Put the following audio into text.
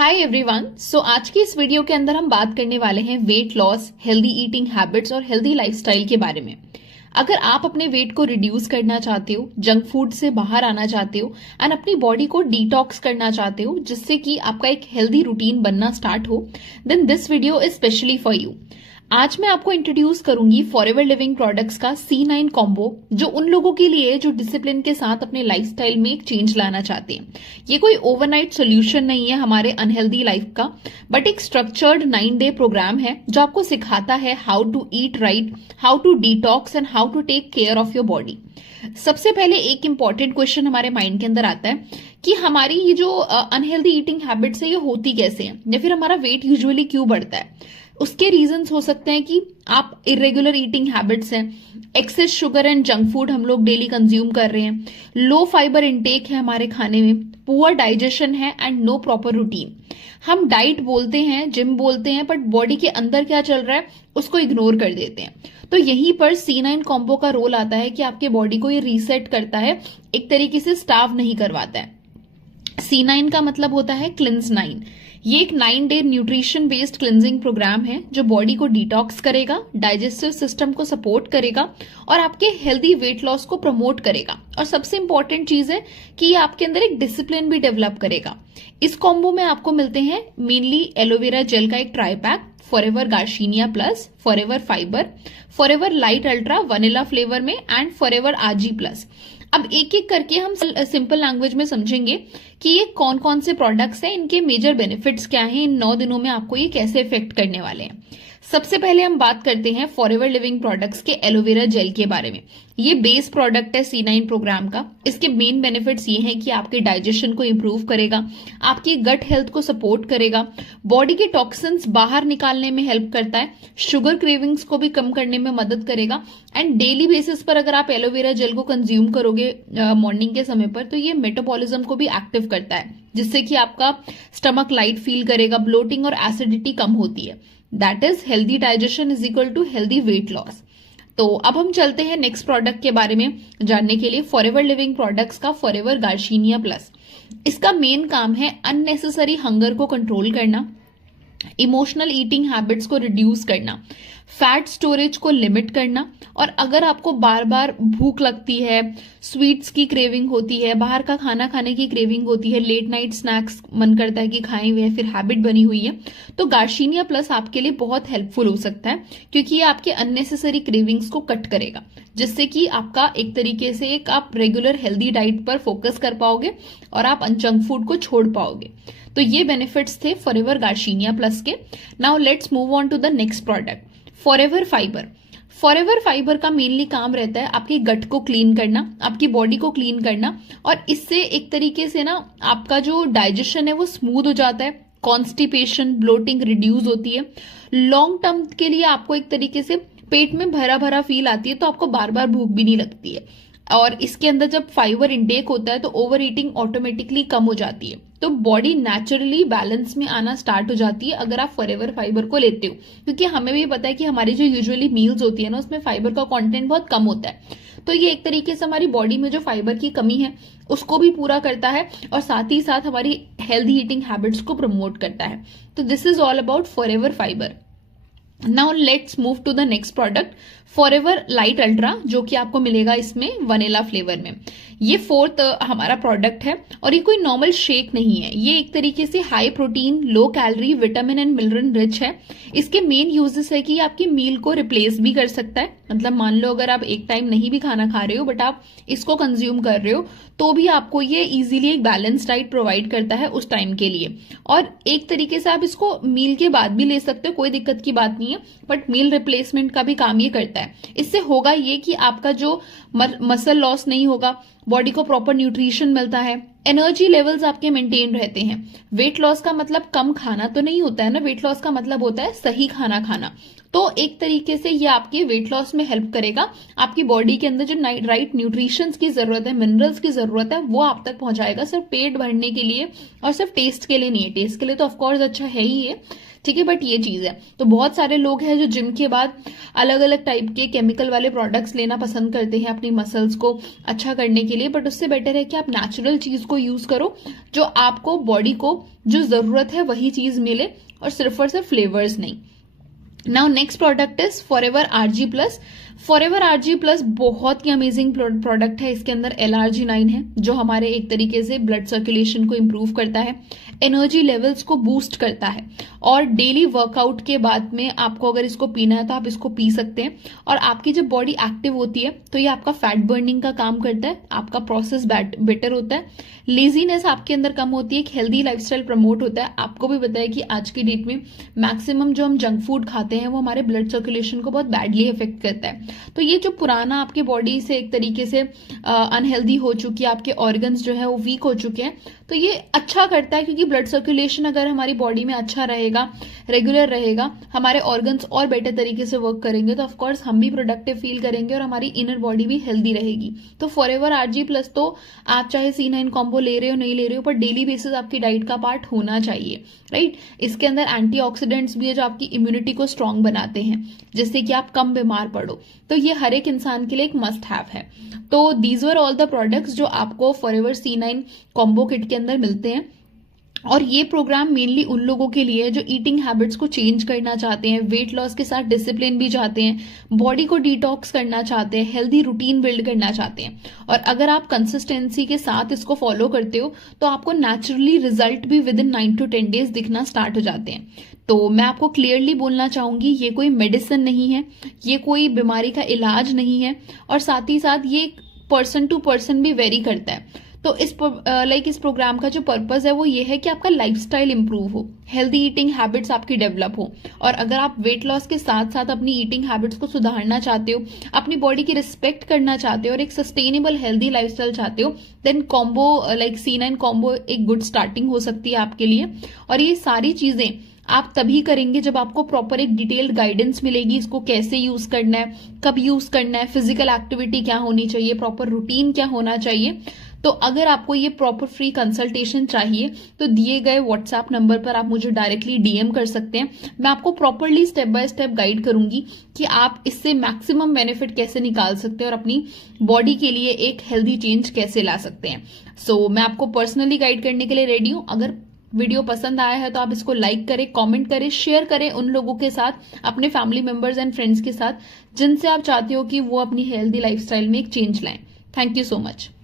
Hi everyone. आज की इस वीडियो के अंदर हम बात करने वाले हैं weight loss, healthy eating habits और हेल्दी लाइफस्टाइल के बारे में। अगर आप अपने वेट को रिड्यूस करना चाहते हो, जंक फूड से बाहर आना चाहते हो एंड अपनी बॉडी को डिटॉक्स करना चाहते हो जिससे कि आपका एक हेल्दी रूटीन बनना स्टार्ट हो, then this video is specially for you. आज मैं आपको इंट्रोड्यूस करूंगी फॉरएवर लिविंग प्रोडक्ट्स का C9 कॉम्बो, जो उन लोगों के लिए जो डिसिप्लिन के साथ अपने लाइफस्टाइल में एक चेंज लाना चाहते हैं। ये कोई ओवरनाइट सॉल्यूशन नहीं है हमारे अनहेल्दी लाइफ का, बट एक स्ट्रक्चर्ड 9 डे प्रोग्राम है जो आपको सिखाता है how to eat right, how to detox and how to take care of your body. सबसे पहले एक इंपॉर्टेंट क्वेश्चन हमारे माइंड के अंदर आता है कि हमारी ये जो अनहेल्दी ईटिंग हैबिट्स है ये होती कैसे हैं, या फिर हमारा वेट यूजुअली क्यों बढ़ता है। उसके रीजंस हो सकते हैं कि आप इरेगुलर ईटिंग हैबिट्स हैं, excess sugar and junk food हम लोग डेली कंज्यूम कर रहे हैं, लो फाइबर इंटेक है हमारे खाने में, पुअर डाइजेशन है एंड नो प्रॉपर रूटीन। हम डाइट बोलते हैं, जिम बोलते हैं, बट बॉडी के अंदर क्या चल रहा है उसको इग्नोर कर देते हैं। तो यहीं पर C9 कॉम्बो का रोल आता है कि आपके बॉडी को ये रीसेट करता है, एक तरीके से स्टार्व नहीं करवाता है। C9 का मतलब होता है क्लिंज 9। ये एक 9 day nutrition based cleansing programme है जो बॉडी को डिटॉक्स करेगा, डाइजेस्टिव सिस्टम को सपोर्ट करेगा और आपके हेल्दी वेट लॉस को प्रमोट करेगा। और सबसे इंपॉर्टेंट चीज है कि ये आपके अंदर एक डिसिप्लिन भी डेवलप करेगा। इस कॉम्बो में आपको मिलते हैं मेनली एलोवेरा जेल का एक try pack, forever गार्शिनिया plus, forever fibre, forever light ultra vanilla flavour में एंड फॉरएवर आजी प्लस। अब एक एक करके हम सिंपल लैंग्वेज में समझेंगे कि ये कौन कौन से प्रोडक्ट्स हैं, इनके मेजर बेनिफिट्स क्या हैं, इन 9 दिनों में आपको ये कैसे इफेक्ट करने वाले हैं। सबसे पहले हम बात करते हैं फॉरएवर लिविंग प्रोडक्ट्स के एलोवेरा जेल के बारे में। ये बेस प्रोडक्ट है C9 प्रोग्राम का। इसके मेन बेनिफिट्स ये हैं कि आपके डाइजेशन को इंप्रूव करेगा, आपकी गट हेल्थ को सपोर्ट करेगा, बॉडी के टॉक्सिन्स बाहर निकालने में हेल्प करता है, शुगर क्रेविंग्स को भी कम करने में मदद करेगा एंड डेली बेसिस पर अगर आप एलोवेरा जेल को कंज्यूम करोगे मॉर्निंग के समय पर तो ये मेटाबॉलिज्म को भी एक्टिव करता है, जिससे कि आपका स्टमक लाइट फील करेगा, ब्लोटिंग और एसिडिटी कम होती है। That is healthy digestion is equal to healthy weight loss. तो अब हम चलते हैं नेक्स्ट प्रोडक्ट के बारे में जानने के लिए, फॉरएवर लिविंग प्रोडक्ट्स का फॉरएवर गार्शिनिया प्लस। इसका मेन काम है अननेसेसरी हंगर को कंट्रोल करना, इमोशनल ईटिंग हैबिट्स को रिड्यूस करना, फैट स्टोरेज को लिमिट करना। और अगर आपको बार बार भूख लगती है, स्वीट्स की क्रेविंग होती है, बाहर का खाना खाने की क्रेविंग होती है, लेट नाइट स्नैक्स मन करता है कि खाएं हुए, फिर हैबिट बनी हुई है, तो गार्शिनिया प्लस आपके लिए बहुत हेल्पफुल हो सकता है, क्योंकि ये आपके अननेसेसरी क्रेविंग्स को कट करेगा, जिससे कि आपका एक तरीके से एक आप रेगुलर हेल्दी डाइट पर फोकस कर पाओगे और आप जंक फूड को छोड़ पाओगे। तो ये बेनिफिट्स थे फॉरएवर गार्शिनिया प्लस के। Now let's move on to the next product, forever fibre. Forever fibre का मेनली काम रहता है आपके गट को क्लीन करना, आपकी बॉडी को क्लीन करना, और इससे एक तरीके से ना आपका जो डाइजेशन है वो स्मूथ हो जाता है, कॉन्स्टिपेशन, ब्लोटिंग रिड्यूस होती है। लॉन्ग टर्म के लिए आपको एक तरीके से पेट में भरा भरा फील आती है, तो आपको बार बार भूख भी नहीं लगती है। और इसके अंदर जब फाइबर इंटेक होता है तो ओवर ईटिंग ऑटोमेटिकली कम हो जाती है, तो बॉडी नेचुरली बैलेंस में आना स्टार्ट हो जाती है अगर आप फॉरएवर फाइबर को लेते हो। क्योंकि हमें भी पता है कि हमारी जो यूजुअली मील्स होती है ना, उसमें फाइबर का कंटेंट बहुत कम होता है, तो ये एक तरीके से हमारी बॉडी में जो फाइबर की कमी है उसको भी पूरा करता है और साथ ही साथ हमारी हेल्दी ईटिंग हैबिट्स को प्रमोट करता है। तो this is all about forever fibre. Now let's move to the next product, forever light ultra, जो कि आपको मिलेगा इसमें वनीला फ्लेवर में। ये फोर्थ हमारा प्रोडक्ट है और ये कोई नॉर्मल शेक नहीं है, ये एक तरीके से high protein, low calorie, vitamin and mineral rich है। इसके मेन यूजेस है कि आपकी मील को रिप्लेस भी कर सकता है, मतलब मान लो अगर आप एक टाइम नहीं भी खाना खा रहे हो बट आप इसको कंज्यूम कर रहे हो तो भी आपको ये इजीली एक बैलेंस डाइट प्रोवाइड करता है उस टाइम के लिए। और एक तरीके से आप इसको मील के बाद भी ले सकते हो, कोई दिक्कत की बात नहीं है, बट मील रिप्लेसमेंट का भी काम ये करता है। इससे होगा ये कि आपका जो मसल लॉस नहीं होगा, बॉडी को प्रॉपर न्यूट्रिशन मिलता है, एनर्जी लेवल्स आपके मेंटेन रहते हैं। वेट लॉस का मतलब कम खाना तो नहीं होता है ना, वेट लॉस का मतलब होता है सही खाना खाना। तो एक तरीके से ये आपके वेट लॉस में हेल्प करेगा, आपकी बॉडी के अंदर जो राइट न्यूट्रिशंस की जरूरत है, मिनरल्स की जरूरत है, वो आप तक पहुंचाएगा, सिर्फ पेट भरने के लिए और सिर्फ टेस्ट के लिए नहीं है। टेस्ट के लिए तो ऑफकोर्स अच्छा है ही है, ठीक है, बट ये चीज है। तो बहुत सारे लोग हैं जो जिम के बाद अलग अलग टाइप के केमिकल वाले प्रोडक्ट्स लेना पसंद करते हैं अपनी मसल्स को अच्छा करने के लिए, बट उससे बेटर है कि आप नेचुरल चीज को यूज करो, जो आपको बॉडी को जो जरूरत है वही चीज मिले, और सिर्फ फ्लेवर्स नहीं। Now next product is forever RG plus. Forever RG plus बहुत ही अमेजिंग प्रोडक्ट है। इसके अंदर LRG9 है, जो हमारे एक तरीके से ब्लड सर्कुलेशन को इंप्रूव करता है, एनर्जी लेवल्स को बूस्ट करता है, और डेली वर्कआउट के बाद में आपको अगर इसको पीना है तो आप इसको पी सकते हैं। और आपकी जब बॉडी एक्टिव होती है तो ये आपका फैट बर्निंग का काम करता है, आपका प्रोसेस बेटर होता है, लेजीनेस आपके अंदर कम होती है, एक हेल्दी लाइफस्टाइल प्रमोट होता है। आपको भी पता है कि आज की डेट में मैक्सिमम जो हम जंक फूड खाते हैं वो हमारे ब्लड सर्कुलेशन को बहुत बैडली इफेक्ट करता है। तो ये जो पुराना आपके बॉडी से एक तरीके से अनहेल्दी हो चुकी है, आपके ऑर्गन्स जो है वो वीक हो चुके हैं, तो ये अच्छा करता है, क्योंकि ब्लड सर्कुलेशन अगर हमारी बॉडी में अच्छा रहेगा, रेगुलर रहेगा, हमारे ऑर्गन्स और बेटर तरीके से वर्क करेंगे, तो ऑफकोर्स हम भी प्रोडक्टिव फील करेंगे और हमारी इनर बॉडी भी हेल्दी रहेगी। तो फॉरएवर आरजी प्लस तो आप चाहे C9 कॉम्बो ले रहे हो नहीं ले रहे हो, पर डेली बेसिस आपकी डाइट का पार्ट होना चाहिए, राइट। इसके अंदर एंटीऑक्सीडेंट्स भी है जो आपकी इम्यूनिटी को स्ट्रांग बनाते हैं, जिससे कि आप कम बीमार पड़ो। तो ये हर एक इंसान के लिए एक मस्ट हैव है। तो these were all the products जो आपको फॉरएवर C9 कॉम्बो किट के अंदर मिलते हैं। और ये प्रोग्राम मेनली उन लोगों के लिए है जो ईटिंग हैबिट्स को चेंज करना चाहते हैं, वेट लॉस के साथ डिसिप्लिन भी चाहते हैं, बॉडी को डिटॉक्स करना चाहते हैं, हेल्दी रूटीन बिल्ड करना चाहते हैं। और अगर आप कंसिस्टेंसी के साथ इसको फॉलो करते हो तो आपको नेचुरली रिजल्ट भी विद इन 9 to 10 डेज दिखना स्टार्ट हो जाते हैं। तो मैं आपको क्लियरली बोलना चाहूंगी, ये कोई मेडिसिन नहीं है, ये कोई बीमारी का इलाज नहीं है, और साथ ही साथ ये पर्सन टू पर्सन भी वेरी करता है। तो इस प्रोग्राम का जो पर्पस है वो ये है कि आपका लाइफस्टाइल इंप्रूव हो, हेल्दी ईटिंग हैबिट्स आपकी डेवलप हो। और अगर आप वेट लॉस के साथ साथ अपनी ईटिंग हैबिट्स को सुधारना चाहते हो, अपनी बॉडी की रिस्पेक्ट करना चाहते हो और एक सस्टेनेबल हेल्दी लाइफस्टाइल चाहते हो, देन कॉम्बो C9 कॉम्बो एक गुड स्टार्टिंग हो सकती है आपके लिए। और ये सारी चीजें आप तभी करेंगे जब आपको प्रॉपर एक डिटेल्ड गाइडेंस मिलेगी, इसको कैसे यूज करना है, कब यूज करना है, फिजिकल एक्टिविटी क्या होनी चाहिए, प्रॉपर रूटीन क्या होना चाहिए। तो अगर आपको ये प्रॉपर फ्री कंसल्टेशन चाहिए तो दिए गए व्हाट्सएप नंबर पर आप मुझे डायरेक्टली DM कर सकते हैं। मैं आपको properly step by step guide करूंगी कि आप इससे मैक्सिमम बेनिफिट कैसे निकाल सकते हैं और अपनी बॉडी के लिए एक हेल्दी चेंज कैसे ला सकते हैं। सो मैं आपको पर्सनली गाइड करने के लिए रेडी हूं। अगर वीडियो पसंद आया है तो आप इसको लाइक करें, कमेंट करें, शेयर करें उन लोगों के साथ, अपने फैमिली मेंबर्स एंड फ्रेंड्स के साथ, जिनसे आप चाहते हो कि वो अपनी हेल्दी लाइफस्टाइल में एक चेंज लाएं। Thank you so much.